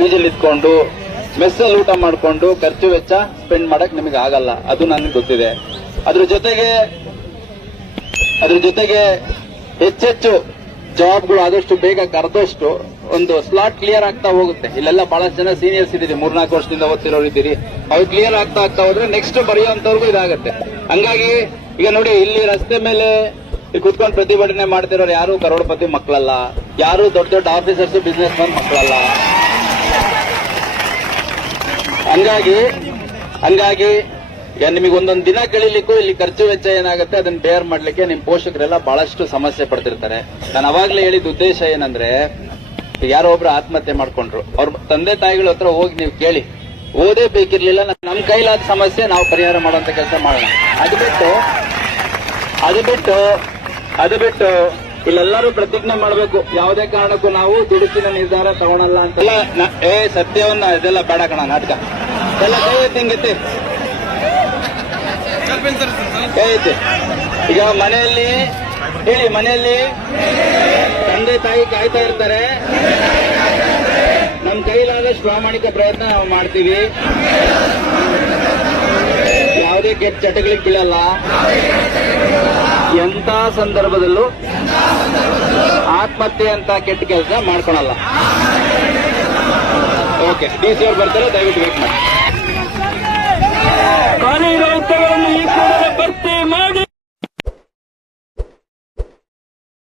ಪಿಜಿಲ್ ಇದ್ಕೊಂಡು ಮೆಸ್ಸಲ್ಲಿ ಊಟ ಮಾಡಿಕೊಂಡು, ಖರ್ಚು ವೆಚ್ಚ ಸ್ಪೆಂಡ್ ಮಾಡಕ್ ನಿಮಗೆ ಆಗಲ್ಲ. ಅದು ನನಗೆ ಗೊತ್ತಿದೆ. ಅದ್ರ ಜೊತೆಗೆ ಅದ್ರ ಜೊತೆಗೆ ಹೆಚ್ಚೆಚ್ಚು ಜಾಬ್ಗಳು ಆದಷ್ಟು ಬೇಗ ಕರೆದಷ್ಟು ಒಂದು ಸ್ಲಾಟ್ ಕ್ಲಿಯರ್ ಆಗ್ತಾ ಹೋಗುತ್ತೆ. ಇಲ್ಲೆಲ್ಲ ಬಹಳಷ್ಟು ಜನ ಸೀನಿಯರ್ಸ್ ಇದ್ದೀರಿ. ಮೂರ್ನಾಲ್ಕು ವರ್ಷದಿಂದ ಓದ್ತಿರೋರು ಇದ್ದೀರಿ. ಅವ್ರು ಕ್ಲಿಯರ್ ಆಗ್ತಾ ಆಗ್ತಾ ಹೋದ್ರೆ ನೆಕ್ಸ್ಟ್ ಬರೆಯುವಂತವ್ರಿಗೂ ಇದಾಗುತ್ತೆ. ಹಂಗಾಗಿ, ಈಗ ನೋಡಿ, ಇಲ್ಲಿ ರಸ್ತೆ ಮೇಲೆ ಕುತ್ಕೊಂಡು ಪ್ರತಿಭಟನೆ ಮಾಡ್ತಿರೋರು ಯಾರು? ಕರೋಡಪತಿ ಮಕ್ಕಳಲ್ಲ. ಯಾರು ದೊಡ್ಡ ದೊಡ್ಡ ಆಫೀಸರ್ಸ್ ಬಿಸ್ನೆಸ್ ಮನ್ ಮಕ್ಕಳಲ್ಲ. ಹಂಗಾಗಿ ಹಂಗಾಗಿ ನಿಮಗೆ ಒಂದೊಂದು ದಿನ ಕಳೀಲಿಕ್ಕೂ ಇಲ್ಲಿ ಖರ್ಚು ವೆಚ್ಚ ಏನಾಗುತ್ತೆ, ಅದನ್ನ ಬೇರ್ ಮಾಡ್ಲಿಕ್ಕೆ ನಿಮ್ ಪೋಷಕರೆಲ್ಲ ಬಹಳಷ್ಟು ಸಮಸ್ಯೆ ಪಡ್ತಿರ್ತಾರೆ. ನಾನು ಅವಾಗ್ಲೇ ಹೇಳಿದ ಉದ್ದೇಶ ಏನಂದ್ರೆ, ಯಾರೋ ಒಬ್ರು ಆತ್ಮಹತ್ಯೆ ಮಾಡ್ಕೊಂಡ್ರು. ಅವ್ರ ತಂದೆ ತಾಯಿಗಳ ಹತ್ರ ಹೋಗಿ ನೀವು ಕೇಳಿ. ಓದೇ ಬೇಕಿರ್ಲಿಲ್ಲ ನಮ್ ಕೈಲಾದ ಸಮಸ್ಯೆ, ನಾವು ಪರಿಹಾರ ಮಾಡುವಂತ ಕೆಲಸ ಮಾಡೋಣ. ಅದು ಬಿಟ್ಟು ಅದು ಬಿಟ್ಟು ಅದು ಬಿಟ್ಟು ಇಲ್ಲೆಲ್ಲರೂ ಪ್ರತಿಜ್ಞೆ ಮಾಡಬೇಕು. ಯಾವುದೇ ಕಾರಣಕ್ಕೂ ನಾವು ದುಡುಕಿನ ನಿರ್ಧಾರ ತಗೊಳಲ್ಲ ನ- ಏ, ಸತ್ಯವನ್ನ ಇದೆಲ್ಲ ಬೇಡ ಕಣ, ನಾಟಕ. ಎಲ್ಲ ಕೈ ಎತ್ತಿ ಹಿಂಗೆತ್ತಿ ಈಗ ಮನೆಯಲ್ಲಿ, ಹೇಳಿ, ಮನೆಯಲ್ಲಿ ತಂದೆ ತಾಯಿ ಕಾಯ್ತಾ ಇರ್ತಾರೆ. ನಮ್ಮ ಕೈಲಾದಷ್ಟು ಪ್ರಾಮಾಣಿಕ ಪ್ರಯತ್ನ ನಾವು ಮಾಡ್ತೀವಿ. ಯಾವುದೇ ಕೆಟ್ಟ ಚಟಗಳಿಗೆ ಬೀಳಲ್ಲ. ಎಂತ ಸಂದರ್ಭದಲ್ಲೂ ಆತ್ಮಹತ್ಯೆ ಅಂತ ಕೆಟ್ಟ ಕೆಲಸ ಮಾಡ್ಕೊಳಲ್ಲ. ಓಕೆ ಡಿ ಸಿ ಅವ್ರು ಬರ್ತಾರೆ ದಯವಿಟ್ಟು ವೇಟ್ ಮಾಡಿ ಖಾಲಿ ಇರೋ